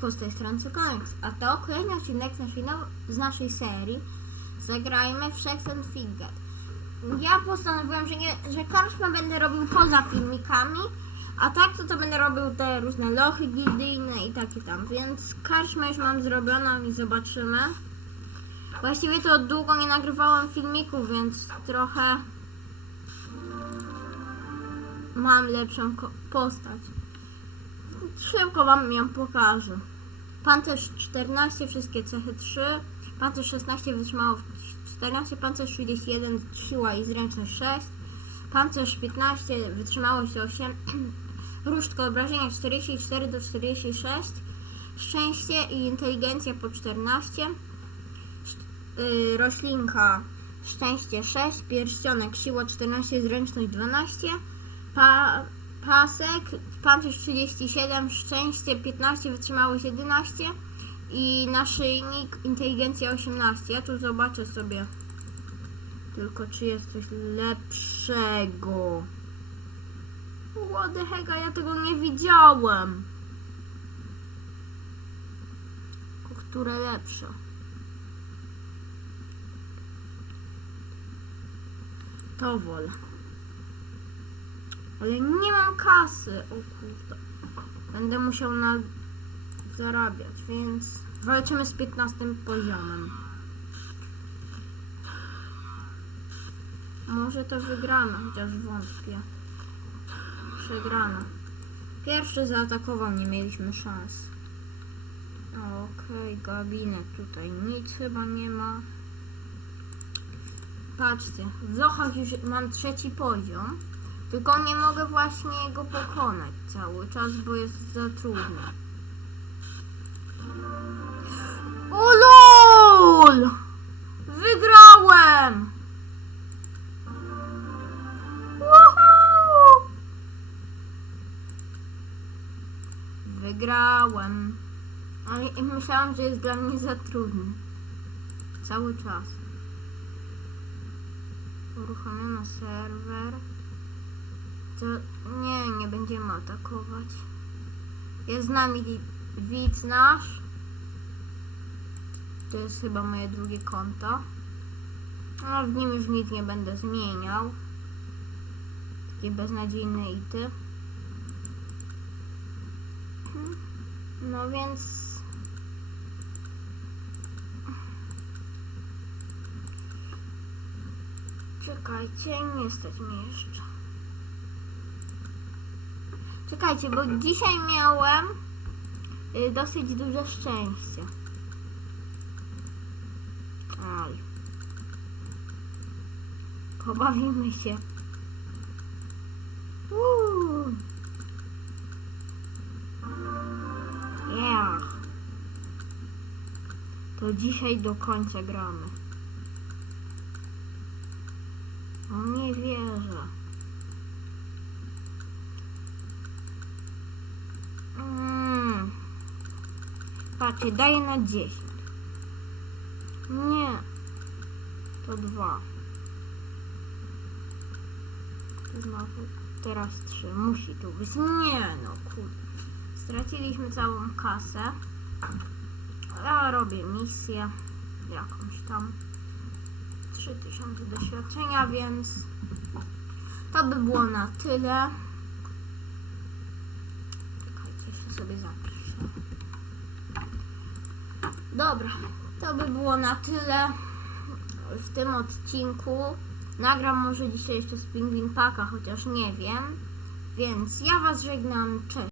Siemaneczko, z tej strony a to kolejny odcinek z naszej, z naszej serii Zagrajmy w Shakes and Figure. Ja postanowiłam, że, że karczmę będę robił poza filmikami, a tak to, to będę robił te różne lochy gildyjne i takie tam, więc karczmę już mam zrobioną i zobaczymy. Właściwie to długo nie nagrywałam filmików, więc trochę mam lepszą postać. Szybko wam ją pokażę. Pancerz 14, wszystkie cechy 3. Pancerz 16, wytrzymałość 14. Pancerz 31, siła i zręczność 6. Pancerz 15, wytrzymałość 8. Różdżka obrażenia 44 do 46. Szczęście i inteligencja po 14. Yy, roślinka szczęście 6. Pierścionek siła 14, zręczność 12. Pa, pasek, pancerz 37, szczęście 15, wytrzymałość 11 i naszyjnik inteligencja 18. Ja tu zobaczę sobie tylko czy jest coś lepszego. What the heck, ja tego nie widziałem. Które lepsze? To wolę. Ale nie kasy. O kurde. Będę musiał na zarabiać, więc walczymy z 15 poziomem. Może to wygramy, chociaż wątpię. Przegrana. Pierwszy zaatakował, nie mieliśmy szans. Okej, gabinet tutaj nic chyba nie ma. Patrzcie, w lochach już mam trzeci poziom. Tylko nie mogę właśnie go pokonać cały czas, bo jest za trudny. O! Wygrałem! Woohoo! Wygrałem. Ale myślałam, że jest dla mnie za trudny. Cały czas. Uruchomiono serwer. To nie, nie będziemy atakować. Jest z nami widz nasz. To jest chyba moje drugie konto. No, w nim już nic nie będę zmieniał. Takie beznadziejne ity. No więc... Czekajcie, nie stać mnie jeszcze. Czekajcie, bo dzisiaj miałem y, dosyć duże szczęście. Aj. Pobawimy się. Uuu. Yeah. To dzisiaj do końca gramy. O nie wierzę. Mm. Patrzcie, daję na 10. Nie. To dwa. Znowu teraz trzy. Musi tu być. Nie no, kurde. Straciliśmy całą kasę. Ja robię misję. Jakąś tam. 3000 doświadczenia, więc to by było na tyle. Czekajcie, jeszcze sobie zapiszę. Dobra, to by było na tyle w tym odcinku. Nagram może dzisiaj jeszcze z Pingwin Paka, chociaż nie wiem. Więc ja Was żegnam. Cześć.